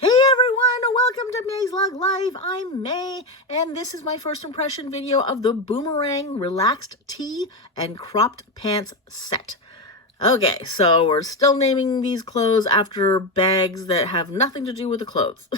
Hey everyone, welcome to May's Lug Life. I'm May, and this is my first impression video of the Boomerang Relaxed Tee and Cropped Pants set. Okay, so we're still naming these clothes after bags that have nothing to do with the clothes.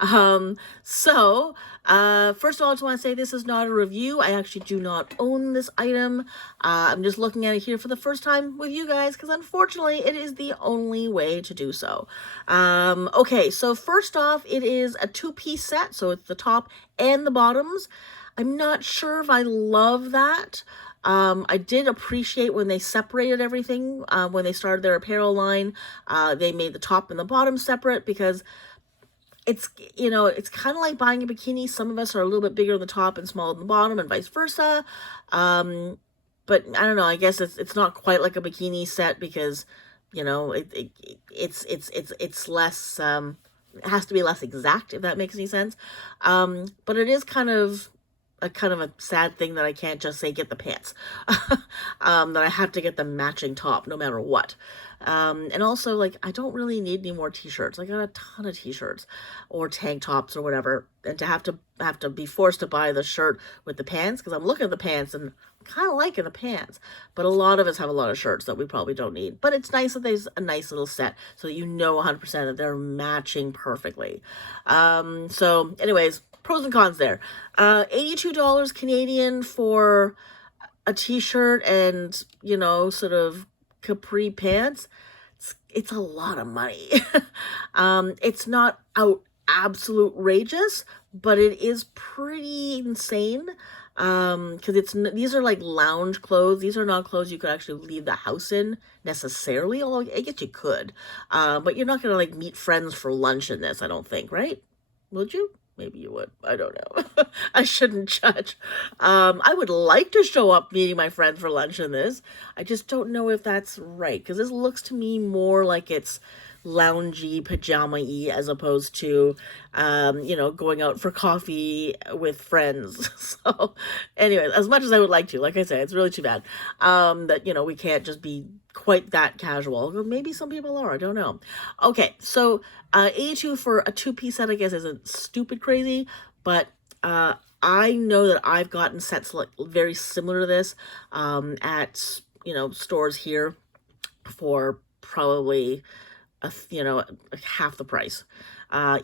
First of all, I just want to say this is not a review. I actually do not own this item. I'm just looking at it here for the first time with you guys because unfortunately it is the only way to do so. Okay, so first off, it is a two-piece set, so it's the top and the bottoms. I'm not sure if I love that. I did appreciate when they separated everything, when they started their apparel line. They made the top and the bottom separate because it's, it's kind of like buying a bikini. Some of us are a little bit bigger on the top and smaller on the bottom and vice versa. But I don't know, I guess it's not quite like a bikini set because, it's less, it has to be less exact, if that makes any sense. But it is kind of a sad thing that I can't just say get the pants. That I have to get the matching top no matter what. And also, like, I don't really need any more t-shirts. I got a ton of t-shirts or tank tops or whatever, and to have to be forced to buy the shirt with the pants, because I'm looking at the pants and I'm kind of liking the pants, but a lot of us have a lot of shirts that we probably don't need. But it's nice that there's a nice little set so that you know 100% that they're matching perfectly. So anyways, pros and cons there. $82 Canadian for a t-shirt and, sort of capri pants. It's a lot of money. It's not absolute outrageous, but it is pretty insane. Because these are like lounge clothes. These are not clothes you could actually leave the house in necessarily, although I guess you could. But you're not gonna like meet friends for lunch in this, I don't think, right? Would you? Maybe you would. I don't know. I shouldn't judge. I would like to show up meeting my friends for lunch in this. I just don't know if that's right, because this looks to me more like it's loungy, pajama-y, as opposed to, going out for coffee with friends. So, anyway, as much as I would like to, like I said, it's really too bad that, we can't just be quite that casual. Maybe some people are, I don't know. Okay, so 82 for a two-piece set, I guess, isn't stupid crazy, but I know that I've gotten sets like very similar to this at, stores here for probably half the price,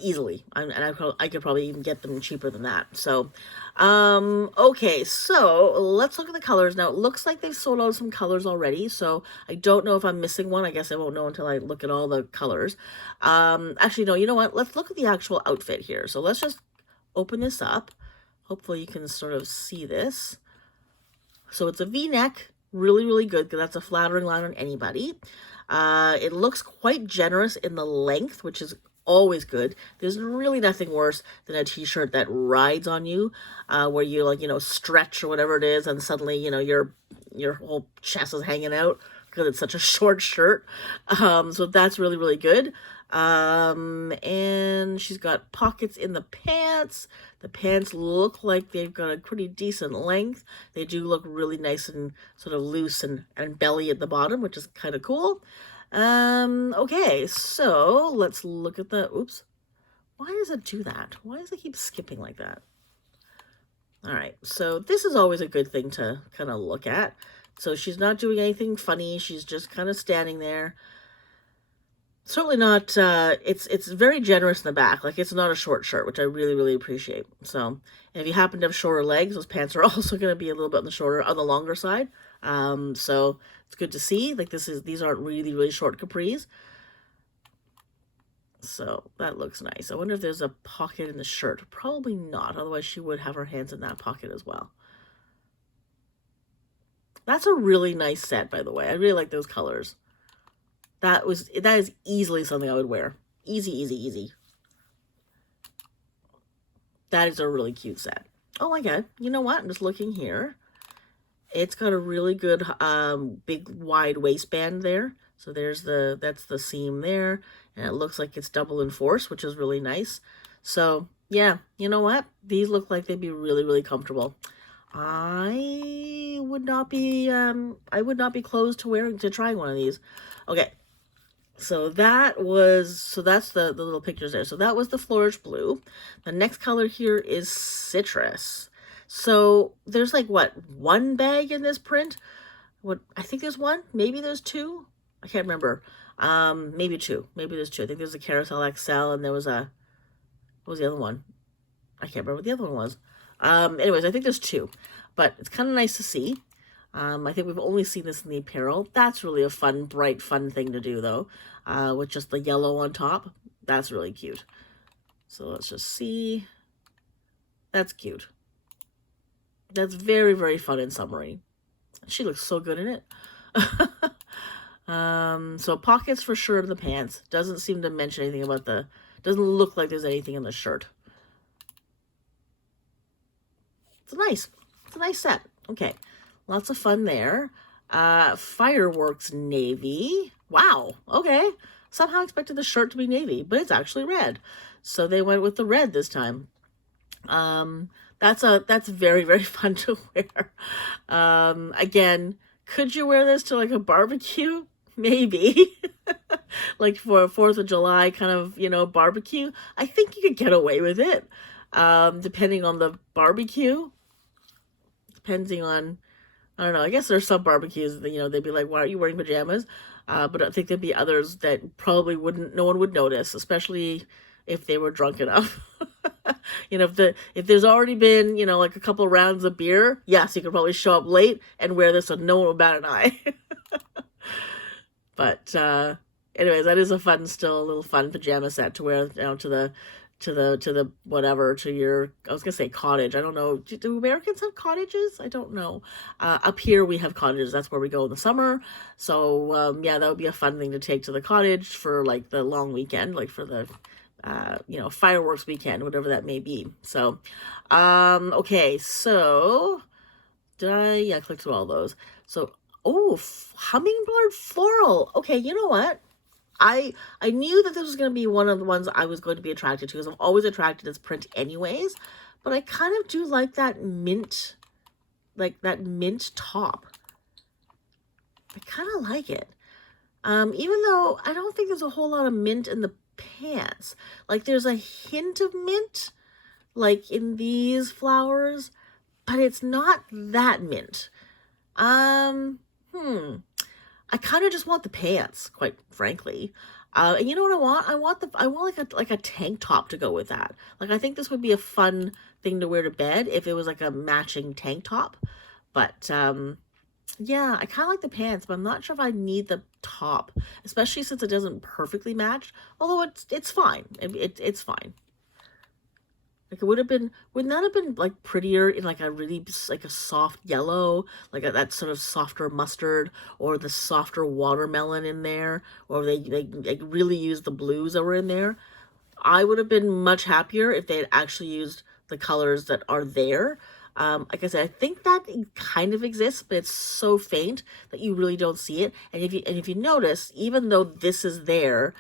easily. And I could probably even get them cheaper than that. So, okay, so let's look at the colors. Now, it looks like they've sold out some colors already, so I don't know if I'm missing one. I guess I won't know until I look at all the colors. Actually, no, you know what? Let's look at the actual outfit here. So let's just open this up. Hopefully you can sort of see this. So it's a V-neck, really, really good, because that's a flattering line on anybody. It looks quite generous in the length, which is always good. There's really nothing worse than a t-shirt that rides on you, where you stretch or whatever it is, and suddenly, your whole chest is hanging out because it's such a short shirt. So that's really, really good. And she's got pockets in the pants. The pants look like they've got a pretty decent length. They do look really nice and sort of loose and belly at the bottom, which is kind of cool. Okay, so let's look at the, oops. Why does it do that? Why does it keep skipping like that? All right, so this is always a good thing to kind of look at. So she's not doing anything funny. She's just kind of standing there. Certainly not, it's very generous in the back. Like, it's not a short shirt, which I really, really appreciate. So, and if you happen to have shorter legs, those pants are also going to be a little bit on the longer side. So it's good to see. Like, these aren't really, really short capris. So that looks nice. I wonder if there's a pocket in the shirt. Probably not. Otherwise, she would have her hands in that pocket as well. That's a really nice set, by the way. I really like those colors. That is easily something I would wear. Easy, easy, easy. That is a really cute set. Oh my god. You know what? I'm just looking here. It's got a really good big wide waistband there. So that's the seam there. And it looks like it's double enforced, which is really nice. So yeah, you know what? These look like they'd be really, really comfortable. I would not be closed to trying one of these. Okay. So that's the little pictures there. So that was the Flourish Blue. The next color here is Citrus. So there's like what, one bag in this print? What, I think there's one, maybe there's two. I can't remember. Maybe two. Maybe there's two. I think there's a Carousel XL and there was a, what was the other one? I can't remember what the other one was. Anyways, I think there's two, but it's kind of nice to see. I think we've only seen this in the apparel. That's really a fun, bright, fun thing to do, though, with just the yellow on top. That's really cute. So let's just see. That's cute. That's very, very fun and summery. She looks so good in it. So pockets for sure in the pants. Doesn't seem to mention anything about the... Doesn't look like there's anything in the shirt. It's a nice set. Okay. Lots of fun there. Fireworks navy. Wow. Okay. Somehow expected the shirt to be navy, but it's actually red. So they went with the red this time. That's very, very fun to wear. Again, could you wear this to like a barbecue? Maybe. Like for a 4th of July kind of, barbecue. I think you could get away with it. Depending on the barbecue. Depending on, I don't know, I guess there's some barbecues that, they'd be like, why are you wearing pajamas? But I think there'd be others that probably no one would notice, especially if they were drunk enough. If there's already been, like a couple rounds of beer, yes, you could probably show up late and wear this and no one would bat an eye. But, anyways, that is a little fun pajama set to wear, to the whatever, to your, I was gonna say cottage. I don't know. Do Americans have cottages? I don't know. Up here we have cottages. That's where we go in the summer. So yeah, that would be a fun thing to take to the cottage for like the long weekend, like for the fireworks weekend, whatever that may be. So okay, so I clicked through all those. So hummingbird floral. Okay, you know what? I knew that this was going to be one of the ones I was going to be attracted to because I'm always attracted to this print anyways, but I kind of do like that mint top. I kind of like it. Even though I don't think there's a whole lot of mint in the pants. Like there's a hint of mint like in these flowers, but it's not that mint. I kind of just want the pants, quite frankly. And you know what I want? I want like a tank top to go with that. Like I think this would be a fun thing to wear to bed if it was like a matching tank top. But yeah, I kind of like the pants, but I'm not sure if I need the top, especially since it doesn't perfectly match. Although it's fine. It's fine. Like it wouldn't that have been like prettier in like a really like a soft yellow, like that sort of softer mustard, or the softer watermelon in there, or they really used the blues that were in there. I would have been much happier if they had actually used the colors that are there. Like I said, I think that kind of exists, but it's so faint that you really don't see it. And if you notice, even though this is there,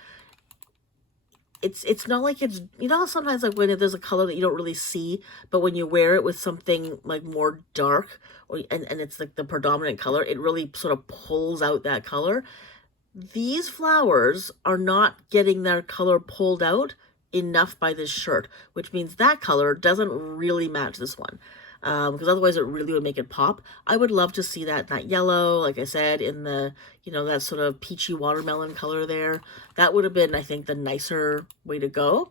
it's not like it's, how sometimes like when there's a color that you don't really see, but when you wear it with something like more dark, and it's like the predominant color, it really sort of pulls out that color. These flowers are not getting their color pulled out enough by this shirt, which means that color doesn't really match this one. Because otherwise it really would make it pop. I would love to see that yellow, like I said, in the, that sort of peachy watermelon color there. That would have been, I think, the nicer way to go.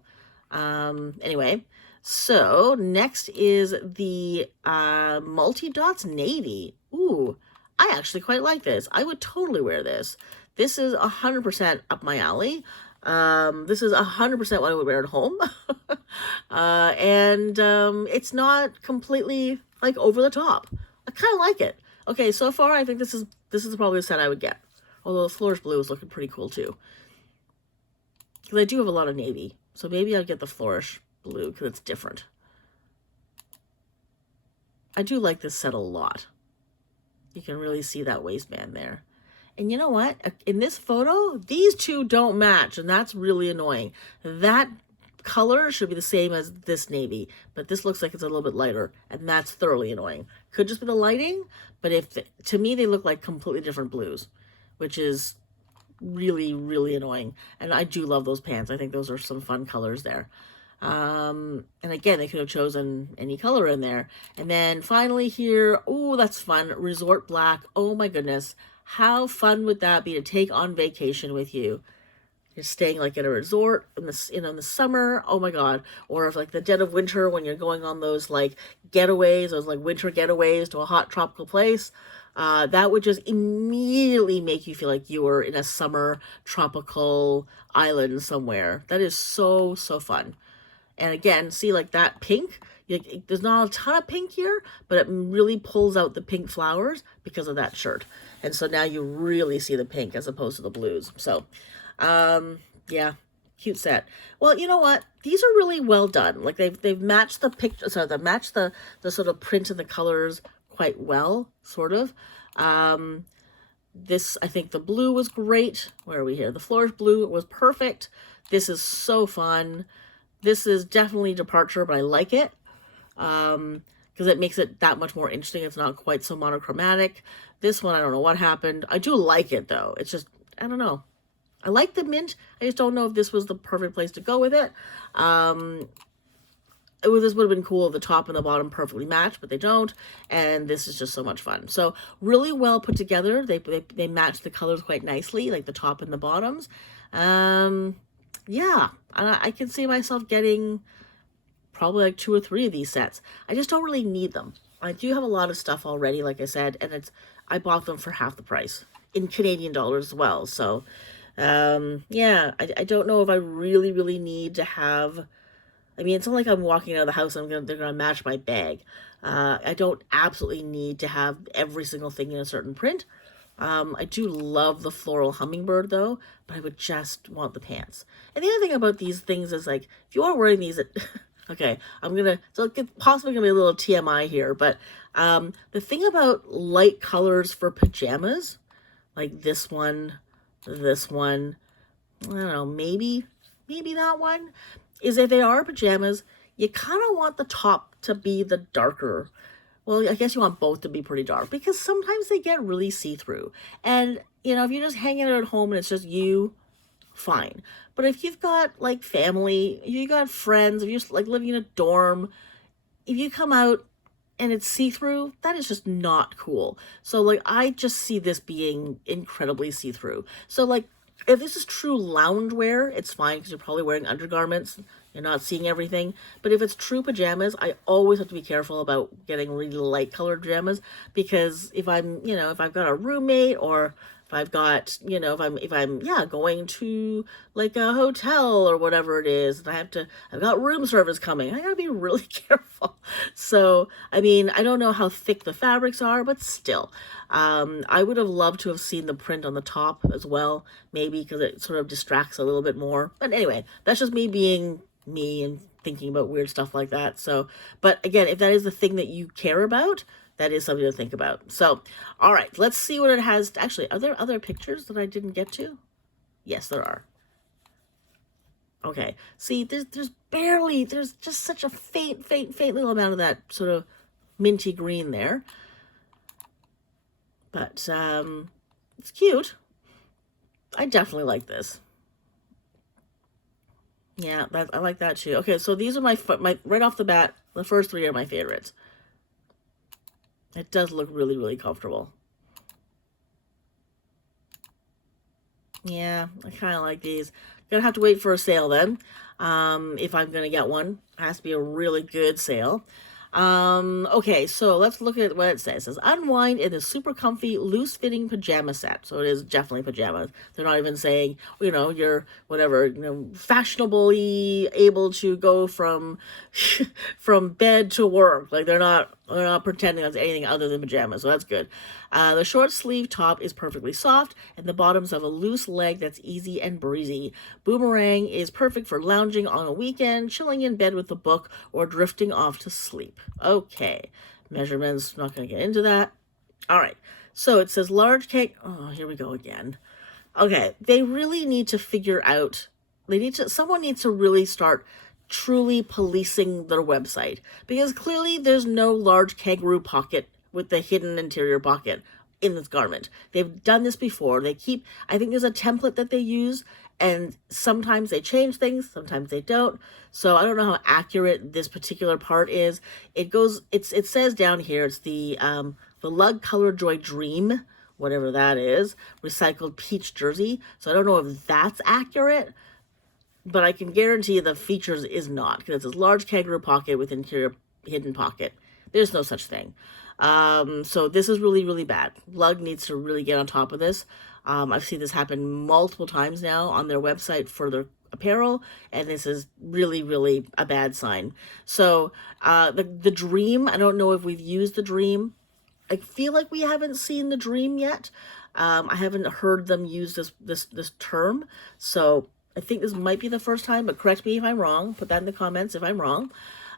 Anyway, so next is the multi-dots navy. Ooh, I actually quite like this. I would totally wear this. This is 100% up my alley. This is 100% what I would wear at home. And it's not completely like over the top. I kind of like it. Okay, so far I think this is probably the set I would get. Although the Flourish Blue is looking pretty cool too. Because I do have a lot of navy. So maybe I'd get the Flourish Blue because it's different. I do like this set a lot. You can really see that waistband there. And you know what? In this photo, these two don't match, and that's really annoying. That color should be the same as this navy, but this looks like it's a little bit lighter, and that's thoroughly annoying. Could just be the lighting, but to me, they look like completely different blues, which is really, really annoying. And I do love those pants. I think those are some fun colors there. And again, they could have chosen any color in there. And then finally here, oh, that's fun. Resort Black. Oh my goodness. How fun would that be to take on vacation with you? You're staying like at a resort in the, in the summer. Oh my God. Or if like the dead of winter when you're going on those like getaways, those like winter getaways to a hot tropical place. That would just immediately make you feel like you were in a summer tropical island somewhere. That is so, so fun. And again, see like that pink, there's not a ton of pink here, but it really pulls out the pink flowers because of that shirt. And so now you really see the pink as opposed to the blues. So, yeah, cute set. Well, you know what? These are really well done. Like they've matched the picture, so they matched the sort of print and the colors quite well, sort of. This, I think the blue was great. Where are we here? The flourish blue was perfect. This is so fun. This is definitely departure, but I like it because it makes it that much more interesting. It's not quite so monochromatic. This one, I don't know what happened. I do like it, though. It's just, I don't know. I like the mint. I just don't know if this was the perfect place to go with it. This would have been cool if the top and the bottom perfectly match, but they don't. And this is just so much fun. So really well put together. They match the colors quite nicely, like the top and the bottoms. Yeah, I can see myself getting probably like 2 or 3 of these sets. I just don't really need them. I do have a lot of stuff already, like I said, and I bought them for half the price in Canadian dollars as well. So, yeah, I don't know if I really, really need to have. I mean, it's not like I'm walking out of the house and they're gonna match my bag. I don't absolutely need to have every single thing in a certain print. I do love the floral hummingbird though, but I would just want the pants. And the other thing about these things is like, if you are wearing these, okay, so it's possibly gonna be a little TMI here, but the thing about light colors for pajamas, like this one, I don't know, maybe that one, is if they are pajamas, you kind of want the top to be the darker. Well, I guess you want both to be pretty dark because sometimes they get really see-through. And, you know, if you're just hanging out at home and it's just you, fine. But if you've got, like, family, if you've got friends, if you're, like, living in a dorm, if you come out and it's see-through, that is just not cool. So, like, I just see this being incredibly see-through. So, like, if this is true loungewear, it's fine because you're probably wearing undergarments. You're not seeing everything. But if it's true pajamas, I always have to be careful about getting really light colored pajamas because if I've got a roommate or if I've got, if I'm going to like a hotel or whatever it is, and I've got room service coming, I gotta be really careful. So, I mean, I don't know how thick the fabrics are, but still, I would have loved to have seen the print on the top as well, maybe because it sort of distracts a little bit more. But anyway, that's just me being me and thinking about weird stuff like that. So, but again, if that is the thing that you care about, that is something to think about. So, all right, let's see what it has. Actually, are there other pictures that I didn't get to? Yes, there are. Okay, see, there's just such a faint little amount of that sort of minty green there. But it's cute. I definitely like this. Yeah, I like that too. Okay, so these are my right off the bat, the first 3 are my favorites. It does look really, really comfortable. Yeah, I kind of like these. Gonna have to wait for a sale then. If I'm gonna get one, it has to be a really good sale. Okay, so let's look at what it says. It says, unwind in a super comfy, loose-fitting pajama set. So it is definitely pajamas. They're not even saying, you're whatever, fashionably able to go from bed to work. Like they're not pretending that's anything other than pajamas, so that's good. The short sleeve top is perfectly soft, and the bottoms have a loose leg that's easy and breezy. Boomerang is perfect for lounging on a weekend, chilling in bed with a book, or drifting off to sleep. Okay, measurements, not going to get into that. All right, so it says large cake. Oh, here we go again. Okay, they really need to figure out, someone needs to really start truly policing their website, because clearly there's no large kangaroo pocket with the hidden interior pocket in this garment. They've done this before. I think there's a template that they use, and sometimes they change things, sometimes they don't. So I don't know how accurate this particular part is. It says down here, it's the Lug Color Joy Dream, whatever that is, recycled peach jersey. So I don't know if that's accurate, but I can guarantee the features is not, because it's this large kangaroo pocket with interior hidden pocket. There's no such thing. So this is really, really bad. Lug needs to really get on top of this. I've seen this happen multiple times now on their website for their apparel, and this is really, really a bad sign. So the Dream, I don't know if we've used the Dream. I feel like we haven't seen the Dream yet. I haven't heard them use this term, so I think this might be the first time, but correct me if I'm wrong. Put that in the comments if I'm wrong.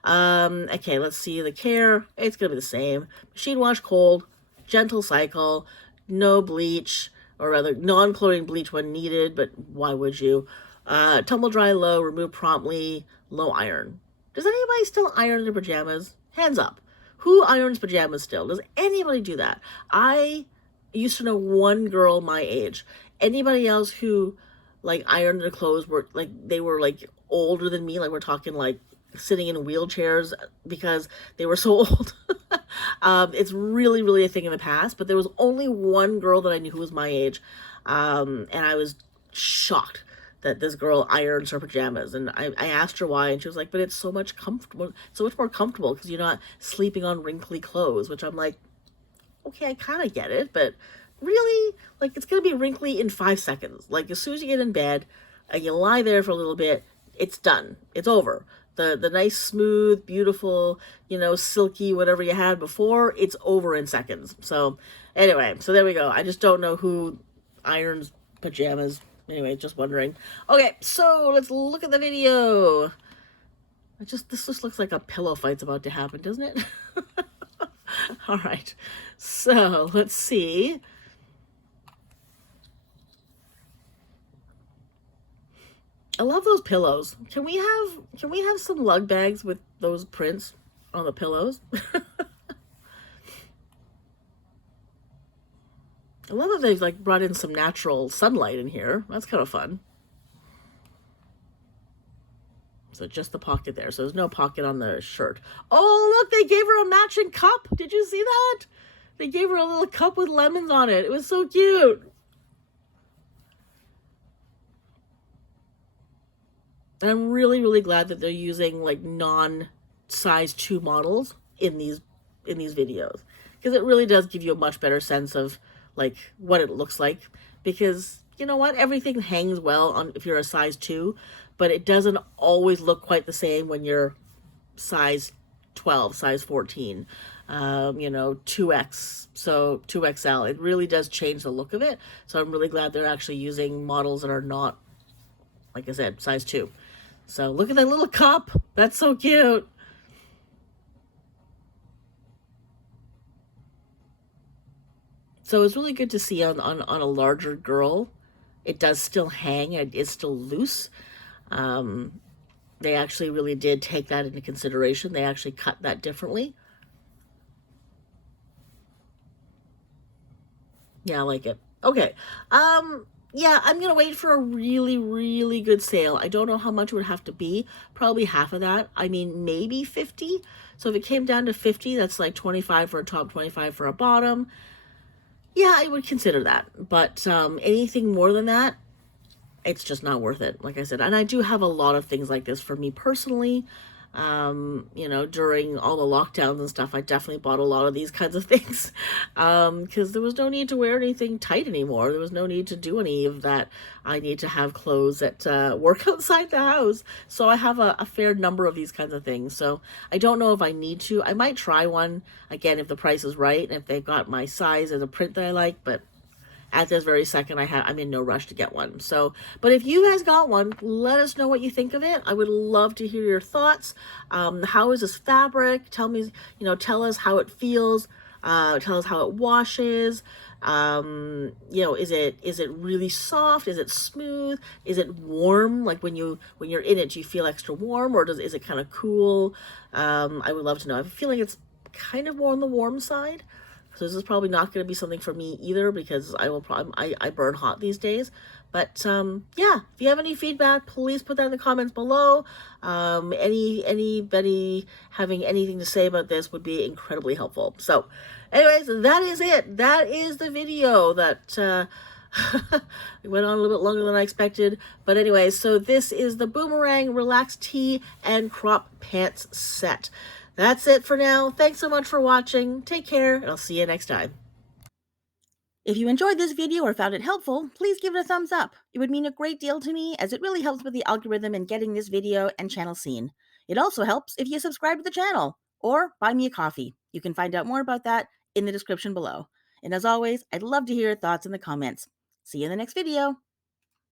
Okay, let's see the care. It's gonna be the same. Machine wash cold, gentle cycle, no bleach, or rather non-chlorine bleach when needed, but why would you? Tumble dry low, remove promptly, low iron. Does anybody still iron their pajamas? Hands up. Who irons pajamas still? Does anybody do that? I used to know one girl my age. Anybody else who like ironed their clothes were like, they were like older than me, like we're talking like sitting in wheelchairs because they were so old. It's really, really a thing in the past, but there was only one girl that I knew who was my age, and I was shocked that this girl irons her pajamas, and I asked her why, and she was like, but it's so much more comfortable because you're not sleeping on wrinkly clothes, which I'm like, okay, I kind of get it, but really, like, it's gonna be wrinkly in 5 seconds. Like, as soon as you get in bed and you lie there for a little bit, it's done, it's over. The nice, smooth, beautiful, you know, silky, whatever you had before, it's over in seconds. So anyway, so there we go. I just don't know who irons pajamas. Anyway, just wondering. Okay, so let's look at the video. This just looks like a pillow fight's about to happen, doesn't it? All right, so let's see. I love those pillows. Can we have some lug bags with those prints on the pillows? I love that they've like brought in some natural sunlight in here. That's kind of fun. So just the pocket there. So there's no pocket on the shirt. Oh, look, they gave her a matching cup. Did you see that? They gave her a little cup with lemons on it. It was so cute. And I'm really, really glad that they're using like non-size 2 models in these videos, because it really does give you a much better sense of like what it looks like. Because you know what, everything hangs well on if you're a size 2, but it doesn't always look quite the same when you're size 12, size 14, you know, 2X, so 2XL. It really does change the look of it. So I'm really glad they're actually using models that are not, like I said, size 2. So look at that little cup. That's so cute. So it's really good to see on a larger girl. It does still hang. It is still loose. They actually really did take that into consideration. They actually cut that differently. Yeah, I like it. Okay. Yeah, I'm going to wait for a really, really good sale. I don't know how much it would have to be. Probably half of that. I mean, maybe 50. So if it came down to 50, that's like 25 for a top, 25 for a bottom. Yeah, I would consider that. But anything more than that, it's just not worth it, like I said. And I do have a lot of things like this for me personally. You know, during all the lockdowns and stuff, I definitely bought a lot of these kinds of things, because there was no need to wear anything tight anymore. There was no need to do any of that. I need to have clothes that work outside the house. So I have a fair number of these kinds of things. So I don't know if I need to. I might try one, again, if the price is right and if they've got my size and a print that I like, but at this very second, I'm in no rush to get one. So, but if you guys got one, let us know what you think of it. I would love to hear your thoughts. How is this fabric? Tell me, you know, tell us how it feels. Tell us how it washes. You know, is it really soft? Is it smooth? Is it warm? Like when you're in it, do you feel extra warm, or is it kind of cool? I would love to know. I have a feeling it's kind of more on the warm side. So this is probably not going to be something for me either, because I will probably, I burn hot these days. But yeah, if you have any feedback, please put that in the comments below. Anybody having anything to say about this would be incredibly helpful. So anyways, that is it. That is the video that it went on a little bit longer than I expected. But anyways, so this is the Boomerang Relaxed Tee and Crop Pants set. That's it for now. Thanks so much for watching. Take care, and I'll see you next time. If you enjoyed this video or found it helpful, please give it a thumbs up. It would mean a great deal to me, as it really helps with the algorithm in getting this video and channel seen. It also helps if you subscribe to the channel or buy me a coffee. You can find out more about that in the description below. And as always, I'd love to hear your thoughts in the comments. See you in the next video.